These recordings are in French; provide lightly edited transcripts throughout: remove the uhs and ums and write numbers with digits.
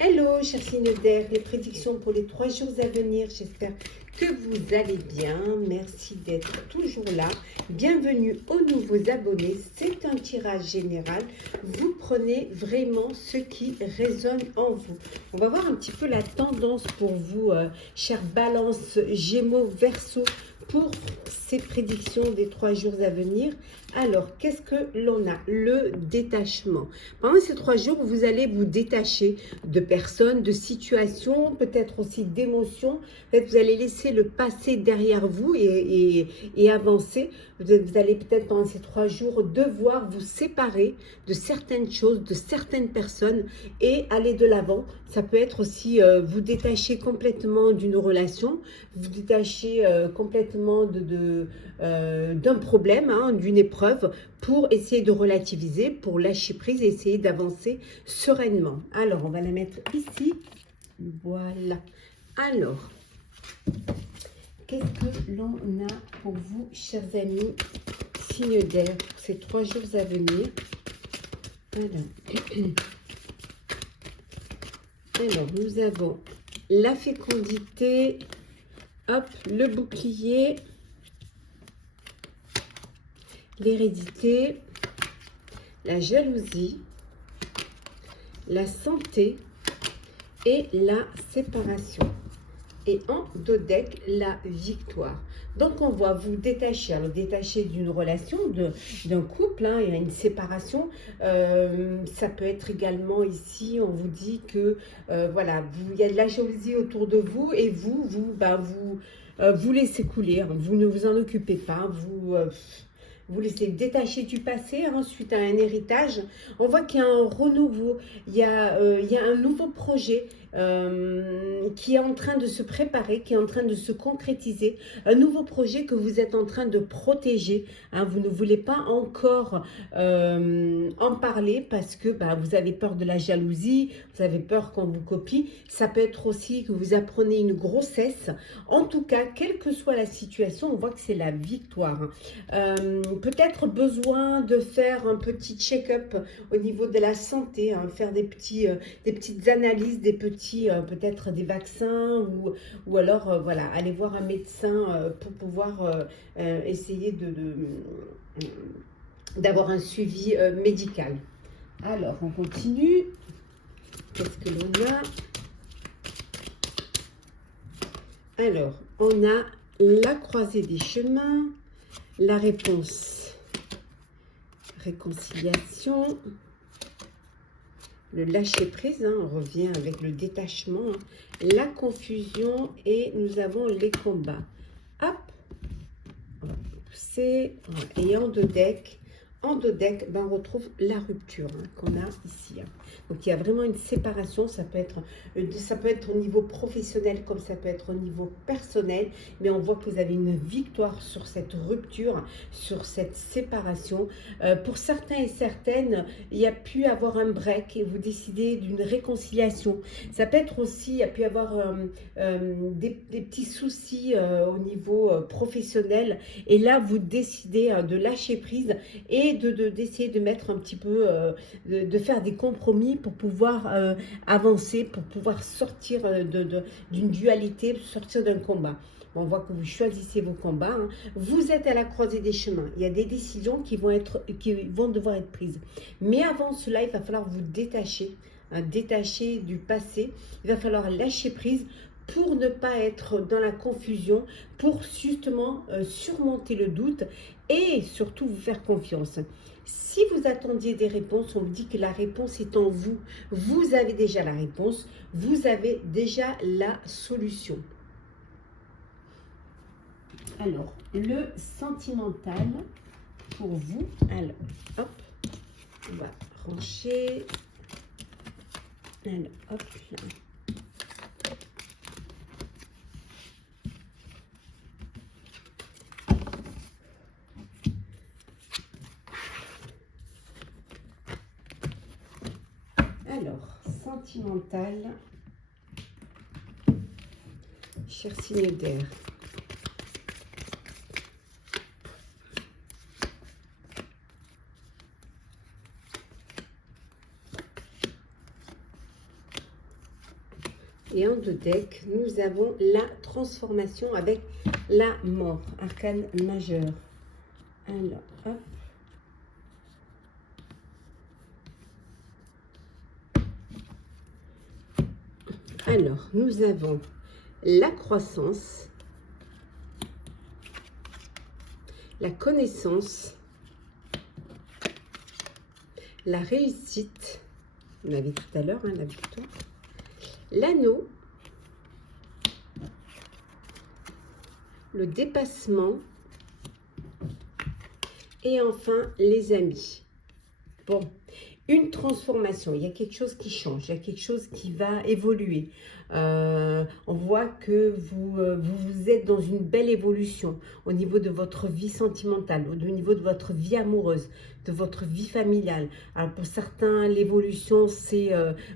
Hello, chers signes d'air, les prédictions pour les 3 jours à venir. J'espère que vous allez bien. Merci d'être toujours là. Bienvenue aux nouveaux abonnés. C'est un tirage général. Vous prenez vraiment ce qui résonne en vous. On va voir un petit peu la tendance pour vous, chers Balance, Gémeaux, Verseau, pour ces prédictions des 3 jours à venir. Alors, qu'est-ce que l'on a? Le détachement. Pendant ces 3 jours, vous allez vous détacher de personnes, de situations, peut-être aussi d'émotions. Peut-être vous allez laisser le passé derrière vous et avancer. Vous allez peut-être pendant ces 3 jours devoir vous séparer de certaines choses, de certaines personnes et aller de l'avant. Ça peut être aussi vous détacher complètement d'une relation, vous détacher complètement d'un problème, hein, d'une épreuve, pour essayer de relativiser, pour lâcher prise et essayer d'avancer sereinement. Alors, on va la mettre ici. Voilà. Alors, qu'est-ce que l'on a pour vous, chers amis, signes d'air, pour ces 3 jours à venir? Alors, nous avons la fécondité, hop, le bouclier, l'hérédité, la jalousie, la santé et la séparation. Et en dos deck, la victoire. Donc, on voit vous détacher, alors détacher d'une relation, d'un couple, hein, il y a une séparation. Ça peut être également ici, on vous dit que, voilà, il y a de la jalousie autour de vous et vous laissez couler, hein, vous ne vous en occupez pas, vous laissez détacher du passé, hein, suite à un héritage. On voit qu'il y a un renouveau, il y a un nouveau projet qui est en train de se préparer, qui est en train de se concrétiser. Un nouveau projet que vous êtes en train de protéger. Hein, vous ne voulez pas encore en parler parce que vous avez peur de la jalousie, vous avez peur qu'on vous copie. Ça peut être aussi que vous apprenez une grossesse. En tout cas, quelle que soit la situation, on voit que c'est la victoire. Peut-être besoin de faire un petit check-up au niveau de la santé, hein, faire des petites analyses, des petits peut-être des vaccins ou alors voilà, aller voir un médecin pour pouvoir essayer d'avoir un suivi médical. Alors, on continue. Qu'est-ce que l'on a? Alors, on a la croisée des chemins, la réponse, réconciliation, le lâcher prise, hein, on revient avec le détachement, hein, la confusion et nous avons les combats. Hop, on va pousser, voilà. Et en deux decks, on retrouve la rupture, hein, qu'on a ici. Hein. Donc il y a vraiment une séparation, ça peut être au niveau professionnel comme ça peut être au niveau personnel, mais on voit que vous avez une victoire sur cette rupture, sur cette séparation. Pour certains et certaines, il y a pu avoir un break et vous décidez d'une réconciliation. Ça peut être aussi, il y a pu avoir des petits soucis au niveau professionnel et là vous décidez de lâcher prise et d'essayer de mettre un petit peu, de faire des compromis pour pouvoir avancer, pour pouvoir sortir d'une dualité, sortir d'un combat. On voit que vous choisissez vos combats. Hein. Vous êtes à la croisée des chemins. Il y a des décisions qui vont devoir être prises. Mais avant cela, il va falloir vous détacher, hein, détacher du passé. Il va falloir lâcher prise pour ne pas être dans la confusion, pour justement surmonter le doute et surtout vous faire confiance. Si vous attendiez des réponses, on vous dit que la réponse est en vous. Vous avez déjà la réponse, vous avez déjà la solution. Alors, le sentimental pour vous. Alors, hop, on va rancher. Alors, hop là. Alors, sentimental, cher signe d'air. Et en 2 decks, nous avons la transformation avec la mort, arcane majeur. Alors, hop. Alors, nous avons la croissance, la connaissance, la réussite, on avait tout à l'heure, hein, la victoire, l'anneau, le dépassement et enfin les amis. Bon, une transformation, il y a quelque chose qui change, il y a quelque chose qui va évoluer. On voit que vous êtes dans une belle évolution au niveau de votre vie sentimentale, au niveau de votre vie amoureuse, de votre vie familiale. Alors pour certains, l'évolution, c'est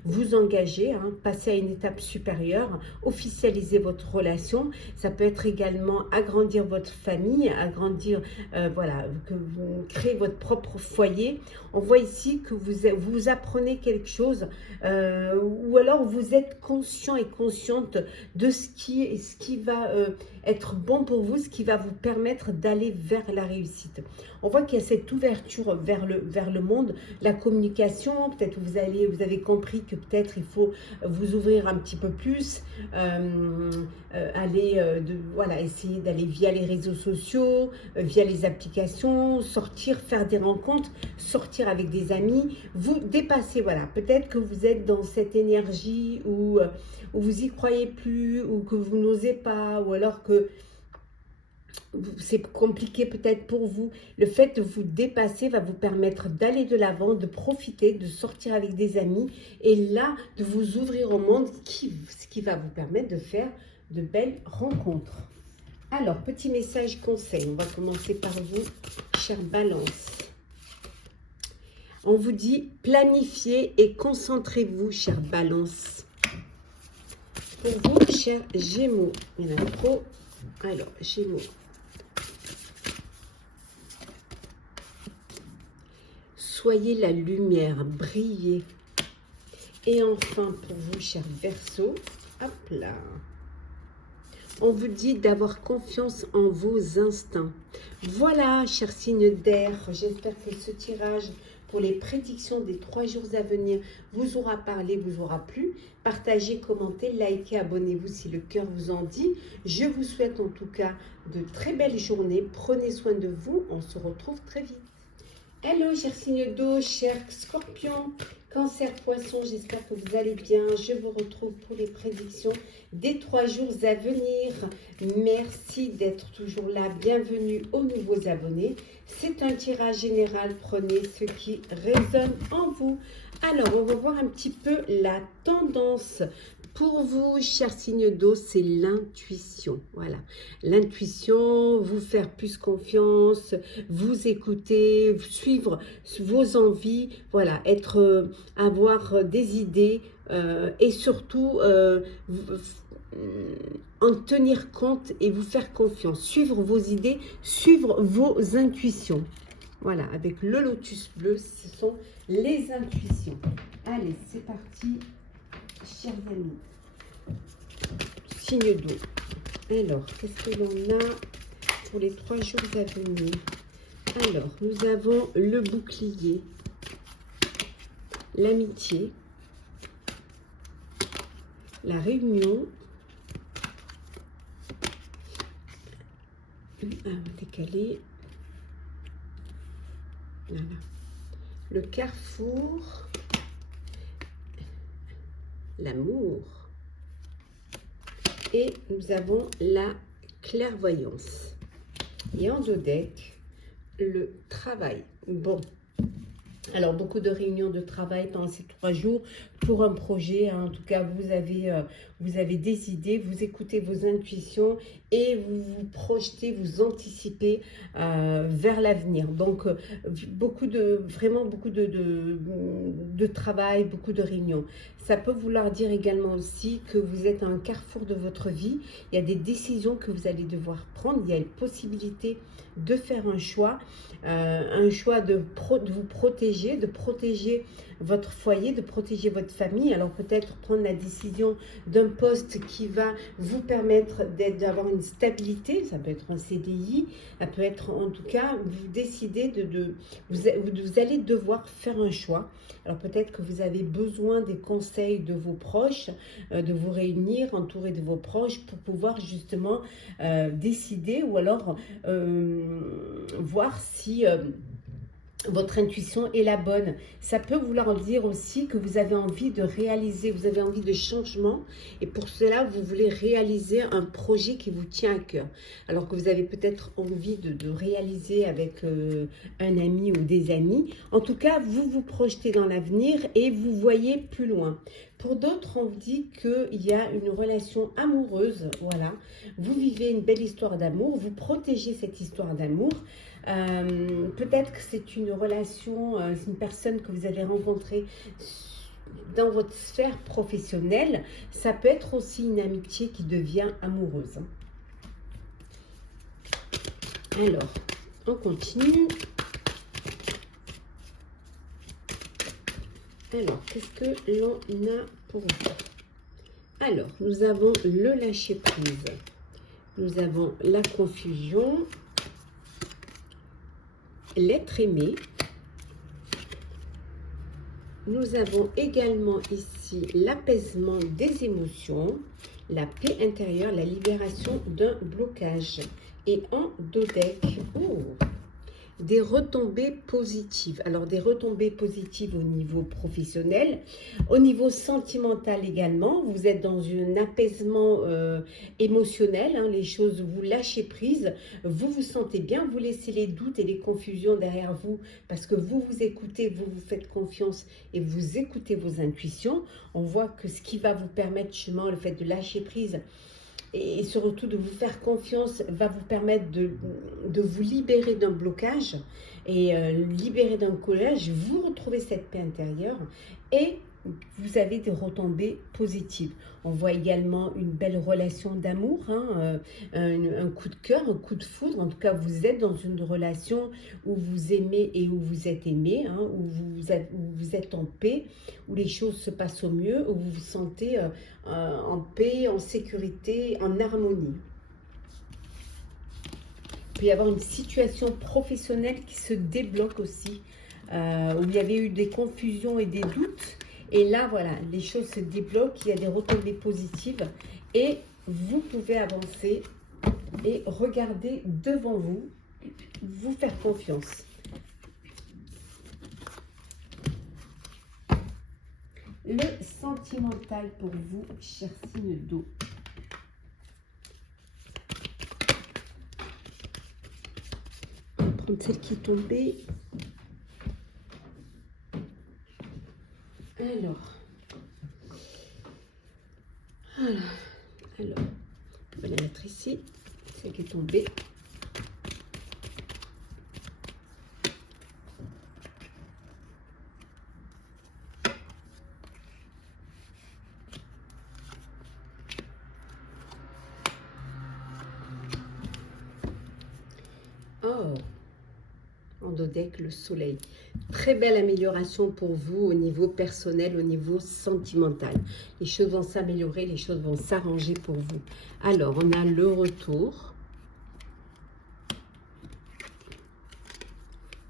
vous engager, hein, passer à une étape supérieure, officialiser votre relation. Ça peut être également agrandir votre famille, agrandir, voilà, que vous créez votre propre foyer. On voit ici que vous apprenez quelque chose ou alors vous êtes conscient et consciente de ce qui va être bon pour vous, ce qui va vous permettre d'aller vers la réussite. On voit qu'il y a cette ouverture vers le monde, la communication, peut-être vous avez compris que peut-être il faut vous ouvrir un petit peu plus, voilà, essayer d'aller via les réseaux sociaux, via les applications, sortir, faire des rencontres, sortir avec des amis, vous dépasser, voilà, peut-être que vous êtes dans cette énergie où vous y croyez plus, ou que vous n'osez pas, ou alors que c'est compliqué peut-être pour vous. Le fait de vous dépasser va vous permettre d'aller de l'avant, de profiter, de sortir avec des amis et là, de vous ouvrir au monde, ce qui va vous permettre de faire de belles rencontres. Alors, petit message conseil, on va commencer par vous, chère Balance. On vous dit planifiez et concentrez-vous, chère Balance. Pour vous, chers Gémeaux, il y en a trop. Alors, Gémeaux. Soyez la lumière, brillez. Et enfin, pour vous, chers Verseaux, hop là. On vous dit d'avoir confiance en vos instincts. Voilà, chers signes d'air, j'espère que ce tirage pour les prédictions des 3 jours à venir vous aura parlé, vous aura plu. Partagez, commentez, likez, abonnez-vous si le cœur vous en dit. Je vous souhaite en tout cas de très belles journées. Prenez soin de vous. On se retrouve très vite. Hello, chers signes d'eau, chers scorpions, cancer, poisson, j'espère que vous allez bien. Je vous retrouve pour les prédictions des 3 jours à venir. Merci d'être toujours là. Bienvenue aux nouveaux abonnés. C'est un tirage général. Prenez ce qui résonne en vous. Alors, on va voir un petit peu la tendance. Pour vous, chers signes d'eau, c'est l'intuition. Voilà, l'intuition, vous faire plus confiance, vous écouter, suivre vos envies, voilà, avoir des idées et surtout en tenir compte et vous faire confiance. Suivre vos idées, suivre vos intuitions. Voilà, avec le lotus bleu, ce sont les intuitions. Allez, c'est parti. Chers amis, signe d'eau. Alors, qu'est-ce que l'on a pour les 3 jours à venir? Alors, nous avons le bouclier, l'amitié, la réunion, décalé, voilà, le carrefour, l'amour. Et nous avons la clairvoyance. Et en 2 decks, le travail. Bon, alors beaucoup de réunions de travail pendant ces 3 jours pour un projet. Hein. En tout cas, vous avez des idées, vous écoutez vos intuitions et vous vous projetez, vous anticipez vers l'avenir. Donc, vraiment beaucoup de travail, beaucoup de réunions. Ça peut vouloir dire également aussi que vous êtes à un carrefour de votre vie. Il y a des décisions que vous allez devoir prendre. Il y a une possibilité de faire un choix de vous protéger, de protéger votre foyer, de protéger votre famille. Alors peut-être prendre la décision d'un poste qui va vous permettre d'avoir une stabilité, ça peut être un CDI, ça peut être en tout cas, vous décidez vous allez devoir faire un choix. Alors peut-être que vous avez besoin des conseils de vos proches, de vous réunir, entouré de vos proches pour pouvoir justement décider ou alors voir si votre intuition est la bonne. Ça peut vouloir dire aussi que vous avez envie de réaliser, vous avez envie de changement et pour cela, vous voulez réaliser un projet qui vous tient à cœur. Alors que vous avez peut-être envie de réaliser avec un ami ou des amis. En tout cas, vous vous projetez dans l'avenir et vous voyez plus loin. Pour d'autres, on vous dit qu'il y a une relation amoureuse, voilà. Vous vivez une belle histoire d'amour, vous protégez cette histoire d'amour. Peut-être que c'est une relation, c'est une personne que vous avez rencontrée dans votre sphère professionnelle. Ça peut être aussi une amitié qui devient amoureuse. Alors, on continue. Alors, qu'est-ce que l'on a pour vous? Alors, nous avons le lâcher-prise. Nous avons la confusion. L'être aimé. Nous avons également ici l'apaisement des émotions, la paix intérieure, la libération d'un blocage. Et en dodec, des retombées positives. Alors, des retombées positives au niveau professionnel, au niveau sentimental également. Vous êtes dans un apaisement émotionnel, hein, les choses, vous lâchez prise, vous vous sentez bien, vous laissez les doutes et les confusions derrière vous parce que vous vous écoutez, vous vous faites confiance et vous écoutez vos intuitions. On voit que ce qui va vous permettre, justement, le fait de lâcher prise, et surtout de vous faire confiance va vous permettre de vous libérer d'un blocage et libérer d'un collage, vous retrouvez cette paix intérieure et vous avez des retombées positives. On voit également une belle relation d'amour, hein, un coup de cœur, un coup de foudre. En tout cas, vous êtes dans une relation où vous aimez et où vous êtes aimé, hein, où vous êtes en paix, où les choses se passent au mieux, où vous vous sentez en paix, en sécurité, en harmonie. Il peut y avoir une situation professionnelle qui se débloque aussi, où il y avait eu des confusions et des doutes. Et là, voilà, les choses se débloquent, il y a des retombées positives et vous pouvez avancer et regarder devant vous, vous faire confiance. Le sentimental pour vous, cher signe d'eau. On va prendre celle qui est tombée. Alors, on va la mettre ici, celle qui est tombée. Oh, en dodec, le soleil. Très belle amélioration pour vous au niveau personnel, au niveau sentimental. Les choses vont s'améliorer, les choses vont s'arranger pour vous. Alors, on a le retour.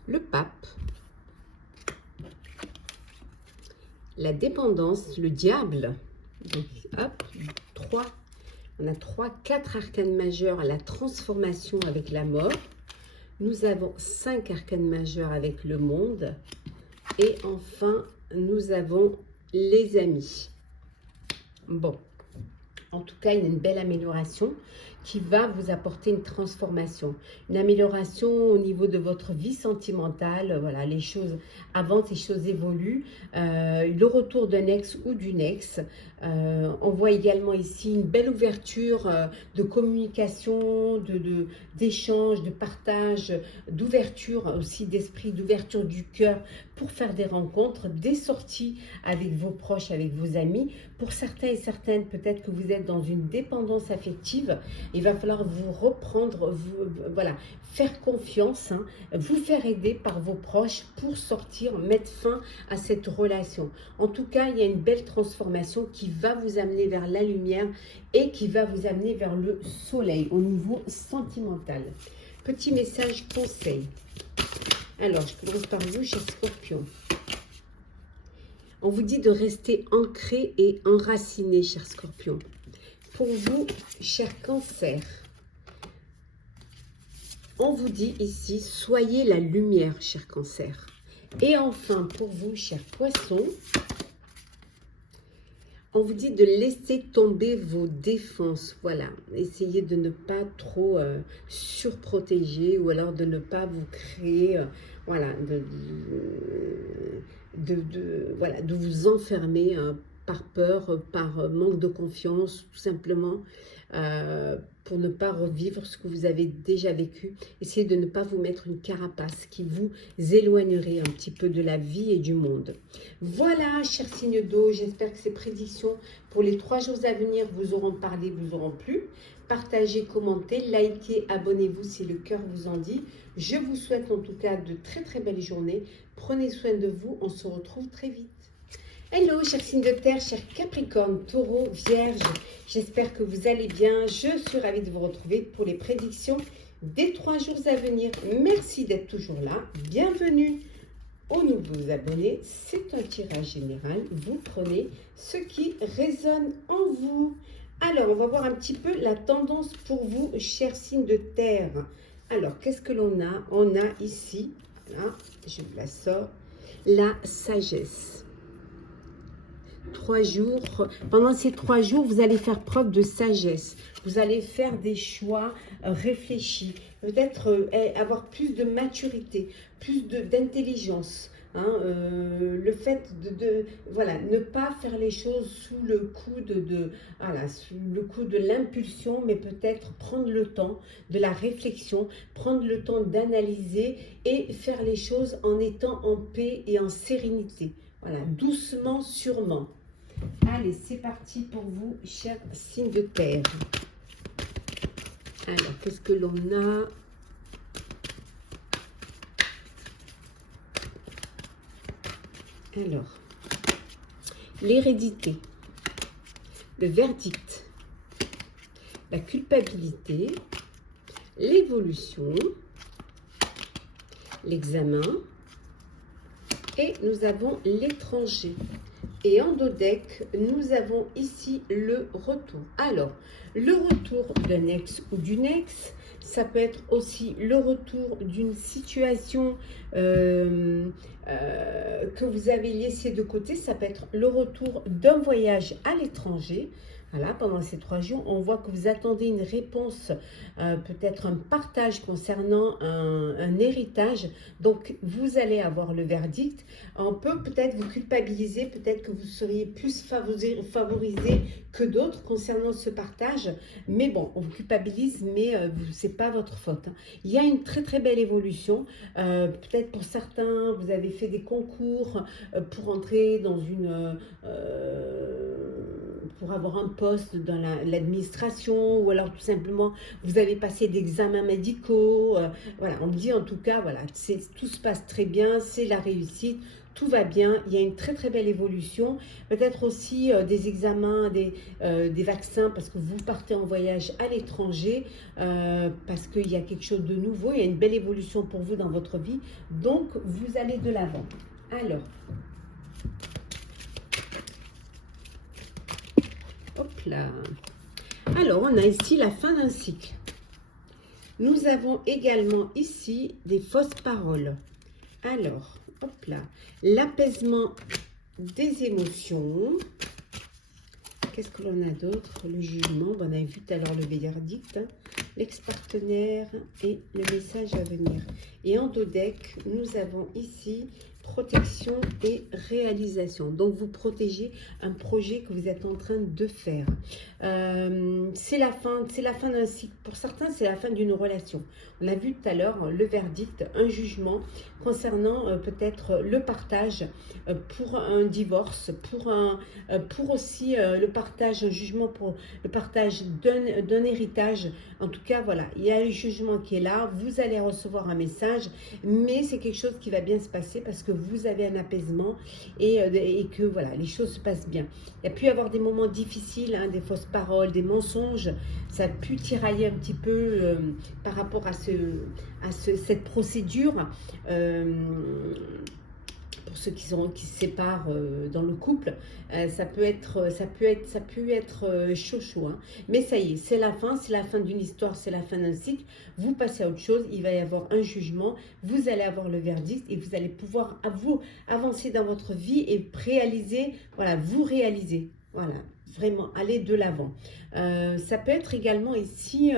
Le pape. La dépendance, le diable. Donc, hop, 3. On a 4 arcanes majeurs à la transformation avec la mort. Nous avons 5 arcanes majeurs avec le monde. Et enfin, nous avons les amis. Bon, en tout cas, il y a une belle amélioration qui va vous apporter une transformation. Une amélioration au niveau de votre vie sentimentale. Voilà, les choses avancent, les choses évoluent. Le retour d'un ex ou d'une ex. On voit également ici une belle ouverture de communication, d'échange, de partage, d'ouverture aussi d'esprit, d'ouverture du cœur pour faire des rencontres, des sorties avec vos proches, avec vos amis. Pour certains et certaines, peut-être que vous êtes dans une dépendance affective. Il va falloir vous reprendre, voilà, faire confiance, hein, vous faire aider par vos proches pour sortir, mettre fin à cette relation. En tout cas, il y a une belle transformation qui va vous amener vers la lumière et qui va vous amener vers le soleil au niveau sentimental. Petit message conseil. Alors, je commence par vous, cher Scorpion. On vous dit de rester ancré et enraciné, cher Scorpion. Pour vous, cher Cancer, on vous dit ici, soyez la lumière, cher Cancer. Et enfin, pour vous, cher Poisson, on vous dit de laisser tomber vos défenses. Voilà, essayez de ne pas trop surprotéger ou alors de ne pas vous créer, voilà, voilà, de vous enfermer par peur, par manque de confiance, tout simplement, pour ne pas revivre ce que vous avez déjà vécu. Essayez de ne pas vous mettre une carapace qui vous éloignerait un petit peu de la vie et du monde. Voilà, chers signes d'eau, j'espère que ces prédictions pour les 3 jours à venir vous auront parlé, vous auront plu. Partagez, commentez, likez, abonnez-vous si le cœur vous en dit. Je vous souhaite en tout cas de très très belles journées. Prenez soin de vous, on se retrouve très vite. Hello, chers signes de terre, chers Capricorne, Taureau, Vierge. J'espère que vous allez bien. Je suis ravie de vous retrouver pour les prédictions des 3 jours à venir. Merci d'être toujours là. Bienvenue aux nouveaux abonnés. C'est un tirage général. Vous prenez ce qui résonne en vous. Alors, on va voir un petit peu la tendance pour vous, chers signes de terre. Alors, qu'est-ce que l'on a? On a ici, là, je vous la sors, la sagesse. 3 jours, pendant ces 3 jours, vous allez faire preuve de sagesse. Vous allez faire des choix réfléchis, peut-être avoir plus de maturité, plus d'intelligence. Hein, le fait voilà, ne pas faire les choses sous le coup voilà, sous le coup de l'impulsion, mais peut-être prendre le temps de la réflexion, prendre le temps d'analyser et faire les choses en étant en paix et en sérénité. Voilà, doucement, sûrement. Allez, c'est parti pour vous, chers signes de terre. Alors, qu'est-ce que l'on a? Alors, l'hérédité, le verdict, la culpabilité, l'évolution, l'examen, et nous avons l'étranger. Et en dos deck, nous avons ici le retour. Alors, le retour d'un ex ou d'une ex, ça peut être aussi le retour d'une situation que vous avez laissée de côté. Ça peut être le retour d'un voyage à l'étranger. Voilà, pendant ces 3 jours, on voit que vous attendez une réponse, peut-être un partage concernant un héritage. Donc, vous allez avoir le verdict. On peut peut-être vous culpabiliser, peut-être que vous seriez plus favorisé que d'autres concernant ce partage. Mais bon, on vous culpabilise, mais ce n'est pas votre faute. Hein. Il y a une très très belle évolution. Peut-être pour certains, vous avez fait des concours pour entrer dans une... pour avoir un poste dans l'administration, ou alors tout simplement vous avez passé d'examens médicaux. Voilà, on me dit en tout cas, voilà, tout se passe très bien, c'est la réussite, tout va bien, il y a une très très belle évolution. Peut-être aussi des examens, des vaccins, parce que vous partez en voyage à l'étranger, parce qu'il y a quelque chose de nouveau, il y a une belle évolution pour vous dans votre vie, donc vous allez de l'avant. Alors, hop là. Alors, on a ici la fin d'un cycle. Nous avons également ici des fausses paroles. Alors, hop là. L'apaisement des émotions. Qu'est-ce que l'on a d'autre? Le jugement. On a vu tout à l'heure le verdict. Hein. L'ex-partenaire et le message à venir. Et en dos deck, nous avons ici protection et réalisation. Donc, vous protégez un projet que vous êtes en train de faire. C'est la fin d'un cycle. Pour certains, c'est la fin d'une relation. On a vu tout à l'heure le verdict, un jugement concernant peut-être le partage pour un divorce, pour aussi le partage, un jugement pour le partage d'un héritage. En tout cas, voilà, il y a le jugement qui est là. Vous allez recevoir un message, mais c'est quelque chose qui va bien se passer parce que vous avez un apaisement et que voilà, les choses se passent bien. Il y a pu y avoir des moments difficiles, hein, des fausses paroles, des mensonges. Ça a pu tirailler un petit peu par rapport à cette procédure. Pour ceux qui se séparent dans le couple, ça peut être chaud, hein. Mais ça y est, c'est la fin d'une histoire, c'est la fin d'un cycle. Vous passez à autre chose, il va y avoir un jugement, vous allez avoir le verdict et vous allez pouvoir vous avancer dans votre vie et réaliser, voilà, vous réaliser, voilà, vraiment aller de l'avant. Ça peut être également ici,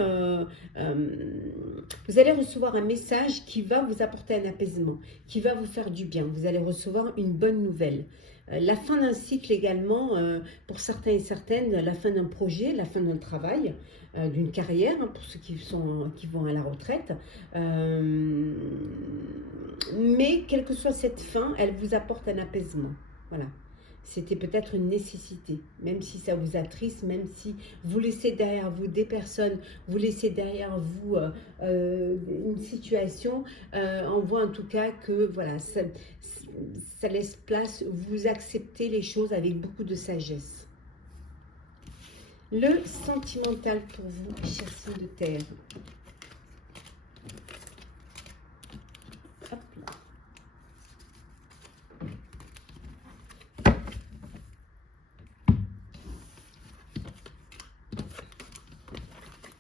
vous allez recevoir un message qui va vous apporter un apaisement, qui va vous faire du bien. Vous allez recevoir une bonne nouvelle. La fin d'un cycle également, pour certains et certaines, la fin d'un projet, la fin d'un travail, d'une carrière, hein, pour ceux qui vont à la retraite. Mais quelle que soit cette fin, elle vous apporte un apaisement. Voilà. C'était peut-être une nécessité, même si ça vous attriste, même si vous laissez derrière vous des personnes, vous laissez derrière vous une situation, on voit en tout cas que voilà, ça laisse place, vous acceptez les choses avec beaucoup de sagesse. Le sentimental pour vous, chers signes de terre. Hop là.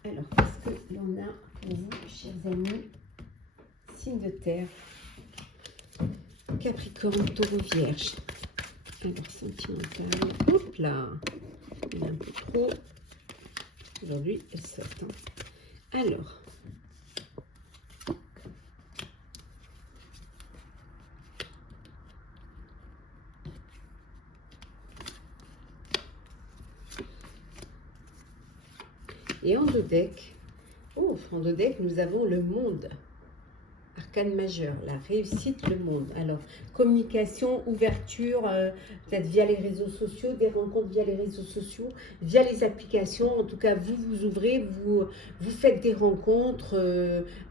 Alors, qu'est-ce que l'on a pour vous, chers amis, signes de terre, Capricorne, Taureau, Vierge. Alors, sentimental, hop là, il y a un peu trop. Aujourd'hui, elle saute. Alors, et en deux decks, nous avons le monde. Arcane majeur, la réussite, le monde. Alors, communication, ouverture, peut-être via les réseaux sociaux, des rencontres via les réseaux sociaux, via les applications. En tout cas, vous vous ouvrez, vous faites des rencontres,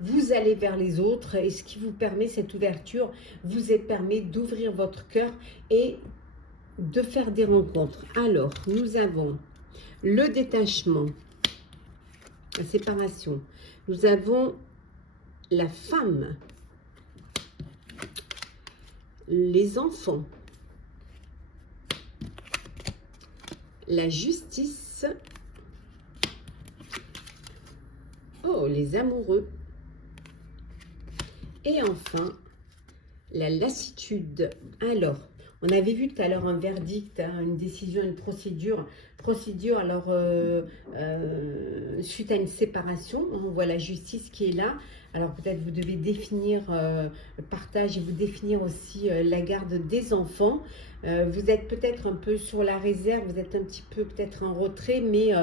vous allez vers les autres. Et ce qui vous permet, cette ouverture, vous permet d'ouvrir votre cœur et de faire des rencontres. Alors, nous avons le détachement, la séparation. Nous avons la femme, les enfants, la justice, oh, les amoureux, et enfin, la lassitude. Alors, on avait vu tout à l'heure un verdict, hein, une décision, une procédure. Alors, suite à une séparation, on voit la justice qui est là. Alors, peut-être vous devez définir le partage et vous définir aussi la garde des enfants. Vous êtes peut-être un peu sur la réserve, vous êtes un petit peu peut-être en retrait, mais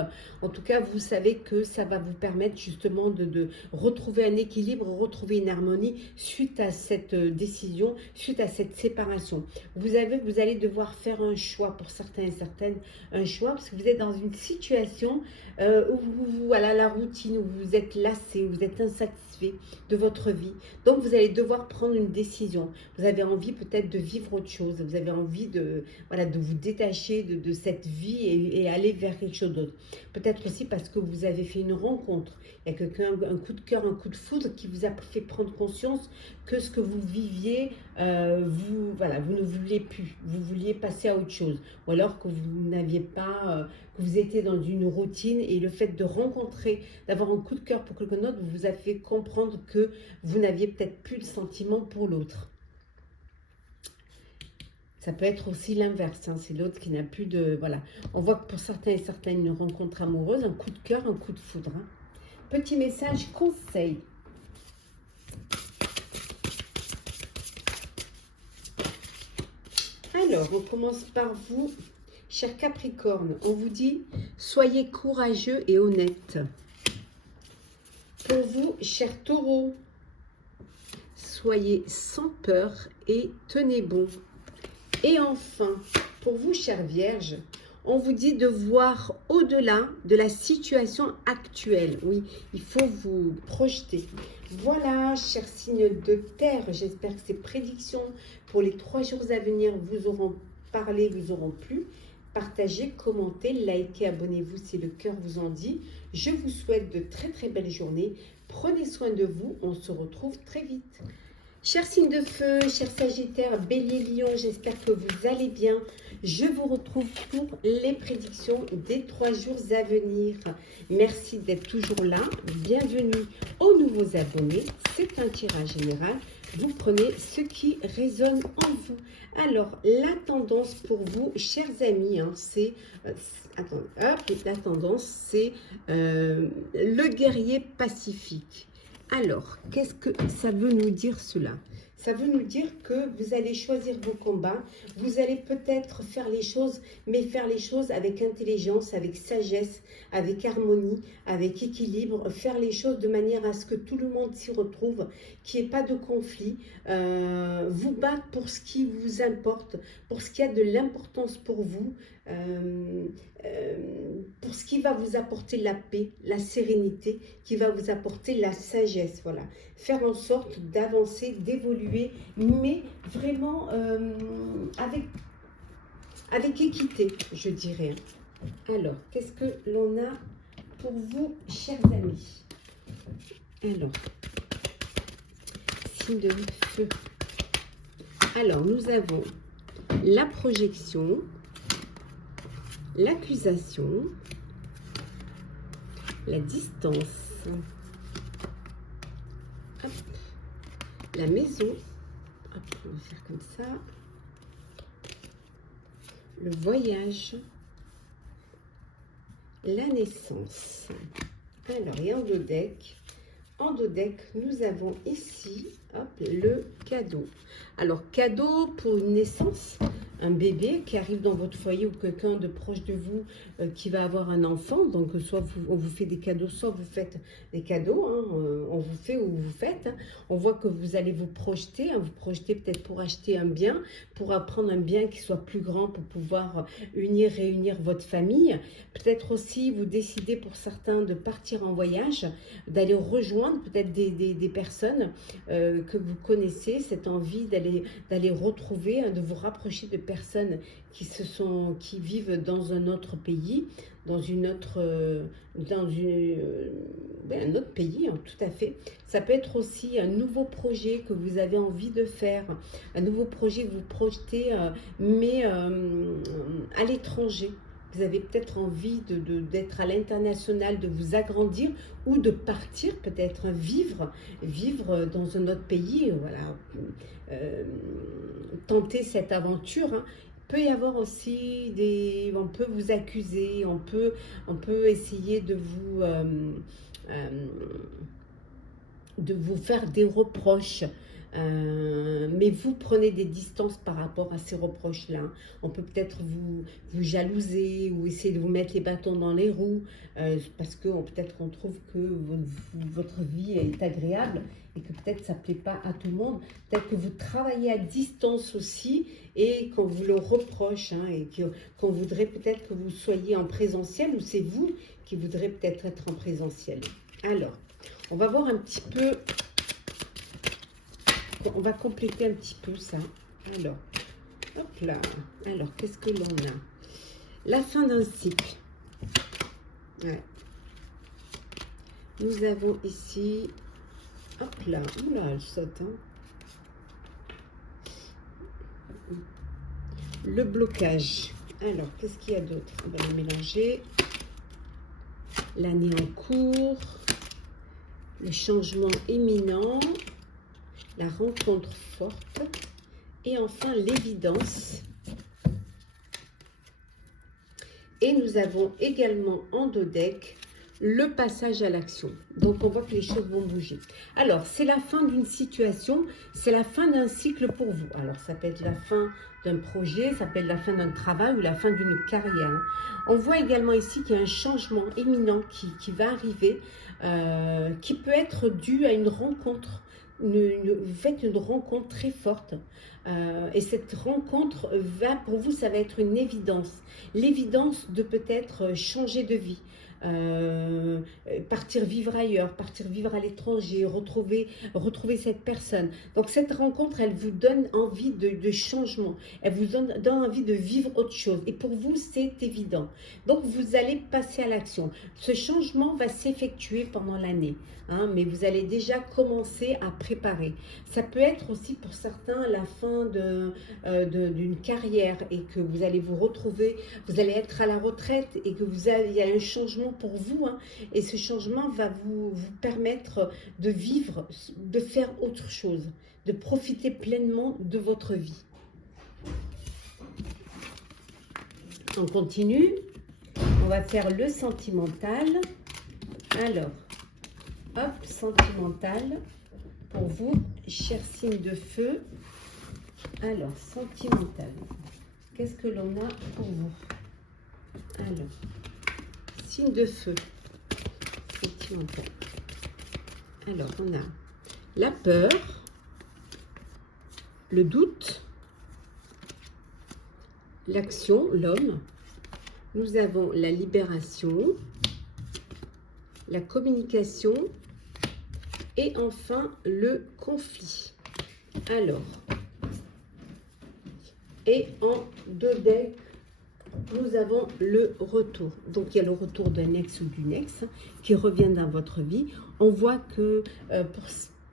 en tout cas, vous savez que ça va vous permettre justement de retrouver un équilibre, retrouver une harmonie suite à cette décision, suite à cette séparation. Vous allez devoir faire un choix pour certains et certaines, un choix, parce que vous êtes dans une situation où voilà, la routine, où vous êtes lassé, où vous êtes insatisfait de votre vie. Donc, vous allez devoir prendre une décision. Vous avez envie peut-être de vivre autre chose. Vous avez envie de vous détacher de cette vie et aller vers quelque chose d'autre. Peut-être aussi parce que vous avez fait une rencontre. Il y a quelqu'un, un coup de cœur, un coup de foudre qui vous a fait prendre conscience que ce que vous viviez, vous ne vouliez plus. Vous vouliez passer à autre chose. Ou alors que vous n'aviez pas... que vous étiez dans une routine et le fait de rencontrer, d'avoir un coup de cœur pour quelqu'un d'autre, vous a fait comprendre que vous n'aviez peut-être plus de sentiment pour l'autre. Ça peut être aussi l'inverse, hein, c'est l'autre qui n'a plus de... Voilà, on voit que pour certains et certaines, une rencontre amoureuse, un coup de cœur, un coup de foudre. Hein. Petit message, conseil. Alors, on commence par vous, cher Capricorne. On vous dit, soyez courageux et honnête. Pour vous, cher Taureau, soyez sans peur et tenez bon. Et enfin, pour vous, chère Vierge, on vous dit de voir au-delà de la situation actuelle. Oui, il faut vous projeter. Voilà, chers signes de terre, j'espère que ces prédictions pour les 3 jours à venir vous auront parlé, vous auront plu. Partagez, commentez, likez, abonnez-vous si le cœur vous en dit. Je vous souhaite de très très belles journées. Prenez soin de vous, on se retrouve très vite. Chers signes de feu, chers Sagittaires, Bélier, Lion, j'espère que vous allez bien. Je vous retrouve pour les prédictions des 3 jours à venir. Merci d'être toujours là. Bienvenue aux nouveaux abonnés. C'est un tirage général. Vous prenez ce qui résonne en vous. Alors, la tendance pour vous, chers amis, c'est... la tendance, c'est le guerrier pacifique. Alors, qu'est-ce que ça veut nous dire cela? Ça veut nous dire que vous allez choisir vos combats, vous allez peut-être faire les choses, mais faire les choses avec intelligence, avec sagesse, avec harmonie, avec équilibre, faire les choses de manière à ce que tout le monde s'y retrouve, qu'il n'y ait pas de conflit, vous battre pour ce qui vous importe, pour ce qui a de l'importance pour vous, pour ce qui va vous apporter la paix, la sérénité, qui va vous apporter la sagesse, voilà. Faire en sorte d'avancer, d'évoluer, mais vraiment avec équité, je dirais. Alors, qu'est-ce que l'on a pour vous, chers amis? Alors, signe de feu. Alors, nous avons la projection, l'accusation, la distance, hop, la maison, hop, on va faire comme ça, le voyage, la naissance. Alors, et en dos deck, nous avons ici, hop, le cadeau. Alors, cadeau pour une naissance, un bébé qui arrive dans votre foyer ou quelqu'un de proche de vous qui va avoir un enfant. Donc, soit on vous fait des cadeaux, soit vous faites des cadeaux. On vous fait ou vous faites. On voit que vous allez vous projeter. Vous projetez peut-être pour acheter un bien, pour apprendre un bien qui soit plus grand, pour pouvoir réunir votre famille. Peut-être aussi, vous décidez pour certains de partir en voyage, d'aller rejoindre peut-être des personnes que vous connaissez, cette envie d'aller retrouver, de vous rapprocher de personnes qui vivent dans un autre pays, un autre pays, tout à fait. Ça peut être aussi un nouveau projet que vous avez envie de faire, un nouveau projet que vous projetez, mais à l'étranger. Vous avez peut-être envie d'être à l'international, de vous agrandir ou de partir peut-être vivre dans un autre pays, voilà, tenter cette aventure. Il peut y avoir aussi on peut vous accuser, on peut essayer de vous faire des reproches. Mais vous prenez des distances par rapport à ces reproches-là. On peut peut-être vous jalouser ou essayer de vous mettre les bâtons dans les roues parce que peut-être qu'on trouve que votre vie est agréable et que peut-être ça ne plaît pas à tout le monde. Peut-être que vous travaillez à distance aussi et qu'on vous le reproche et qu'on voudrait peut-être que vous soyez en présentiel ou c'est vous qui voudrez peut-être être en présentiel. Alors, on va voir un petit peu... On va compléter un petit peu ça. Alors, hop là. Alors, qu'est-ce que l'on a? La fin d'un cycle. Ouais. Nous avons ici... Hop là. Oula, elle saute. Le blocage. Alors, qu'est-ce qu'il y a d'autre? On va les mélanger. L'année en cours. Le changement imminent. La rencontre forte et enfin l'évidence. Et nous avons également en dos deck le passage à l'action. Donc, on voit que les choses vont bouger. Alors, c'est la fin d'une situation, c'est la fin d'un cycle pour vous. Alors, ça peut être la fin d'un projet, ça peut être la fin d'un travail ou la fin d'une carrière. On voit également ici qu'il y a un changement éminent qui va arriver, qui peut être dû à une rencontre. Vous faites une rencontre très forte et cette rencontre pour vous, ça va être une évidence. L'évidence de peut-être changer de vie. Partir vivre ailleurs, partir vivre à l'étranger, retrouver cette personne. Donc cette rencontre, elle vous donne envie de changement, elle vous donne envie de vivre autre chose. Et pour vous, c'est évident. Donc vous allez passer à l'action. Ce changement va s'effectuer pendant l'année, hein, mais vous allez déjà commencer à préparer. Ça peut être aussi pour certains la fin d'une carrière et que vous allez vous retrouver, vous allez être à la retraite et que il y a un changement pour vous, hein, et ce changement va vous permettre de vivre, de faire autre chose, de profiter pleinement de votre vie. On continue, on va faire le sentimental. Alors, hop, sentimental pour vous, chers signes de feu. Alors, sentimental, qu'est-ce que l'on a pour vous? Alors, signe de feu, sentimental. Alors, on a la peur, le doute, l'action, l'homme. Nous avons la libération, la communication et enfin le conflit. Alors, et en deux decks, nous avons le retour. Donc, il y a le retour d'un ex ou d'une ex qui revient dans votre vie. On voit que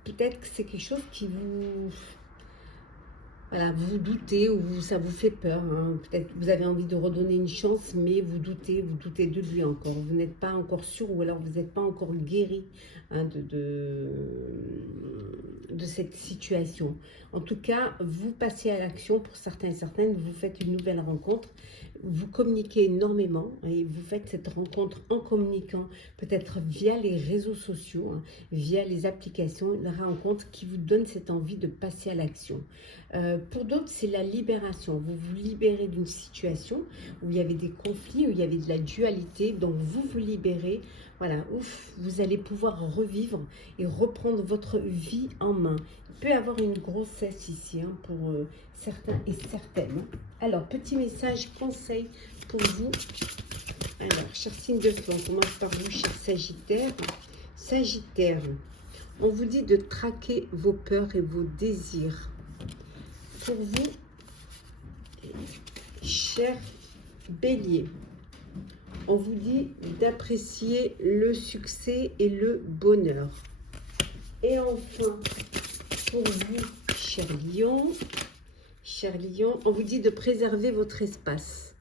peut-être que c'est quelque chose qui vous... Voilà, vous doutez ou ça vous fait peur. Hein. Peut-être que vous avez envie de redonner une chance, mais vous doutez de lui encore. Vous n'êtes pas encore sûr ou alors vous n'êtes pas encore guéri, hein, de cette situation. En tout cas, vous passez à l'action pour certains et certaines. Vous faites une nouvelle rencontre. Vous communiquez énormément et vous faites cette rencontre en communiquant, peut-être via les réseaux sociaux, hein, via les applications, la rencontre qui vous donne cette envie de passer à l'action. Pour d'autres, c'est la libération. Vous vous libérez d'une situation où il y avait des conflits, où il y avait de la dualité, donc vous vous libérez. Voilà, ouf, vous allez pouvoir revivre et reprendre votre vie en main. Il peut y avoir une grossesse ici, hein, pour certains et certaines. Alors, petit message, conseil pour vous. Alors, chers signes de feu, on commence par vous, chers Sagittaires. Sagittaire, on vous dit de traquer vos peurs et vos désirs. Pour vous, chers Bélier, on vous dit d'apprécier le succès et le bonheur. Et enfin, pour vous, cher Lion, on vous dit de préserver votre espace.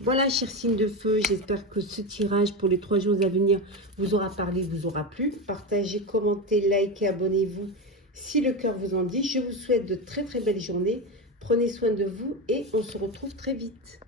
Voilà, chers signes de feu, j'espère que ce tirage pour les 3 jours à venir vous aura parlé, vous aura plu. Partagez, commentez, likez, abonnez-vous si le cœur vous en dit. Je vous souhaite de très très belles journées. Prenez soin de vous et on se retrouve très vite.